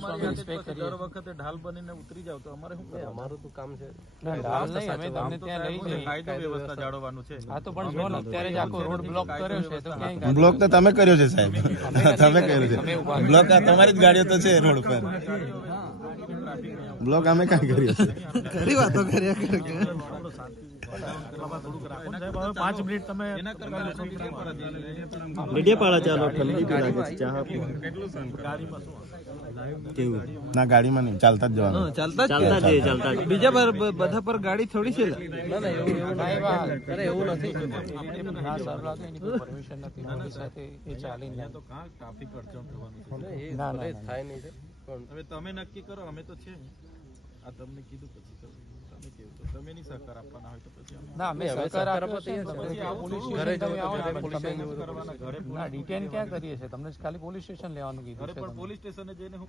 દર વખતે ઢાલ બનીને ઉતરી જાવ તો અમારે શું કરવાનું? અમારું તો કામ છે ઢાલ નહીં, અમે તમને ત્યાં લઈ જઈએ. કાયદો વ્યવસ્થા જાળવવાનું છે. આ તો પણ જો ને અત્યારે જ આખો રોડ બ્લોક કર્યો છે તો ક્યાંય બ્લોક તો તમે કર્યો છે સાહેબ, તમે કર્યો છે બ્લોક. તમારી જ ગાડીઓ તો છે રોડ ઉપર, બ્લોક અમે કાંઈ કર્યો છે? ખરી વાતો કર્યા કરે. પાંચ મિનિટ તમે મીડિયા ચાલો, ઠંડી બી લાગે છે. ચા કેવું ના, ગાડીમાં નહીં, ચાલતા જ જવાનું. ચાલતા જઈએ, ચાલતા બીજા બધા પર ગાડી થોડી છે. એવું નથી. ના સારું લાગે એની કોઈ પરમિશન નથી, મારી સાથે એ ચાલીને તો કાં ટ્રાફિક અડચણ થવાનું છે. ના ના થાય નહીં છે પણ હવે તમે નક્કી કરો, અમે તો છે આ તમને કીધું પછી કરો. તમે કેવું તો તમે નહીં સહકાર આપવાના હોય તો પછી અમે ના અમે સહકાર આપ્યો છે. પોલીસ ઘરે સ્ટેશન તમે આવો ને, પોલીસ પણ કરવાના ઘરે તમે ના ડિટેન ક્યાં કરીએ છીએ? તમને ખાલી પોલીસ સ્ટેશન લેવાનું કીધું ઘરે છે પણ તમને. પોલીસ સ્ટેશને જઈને હું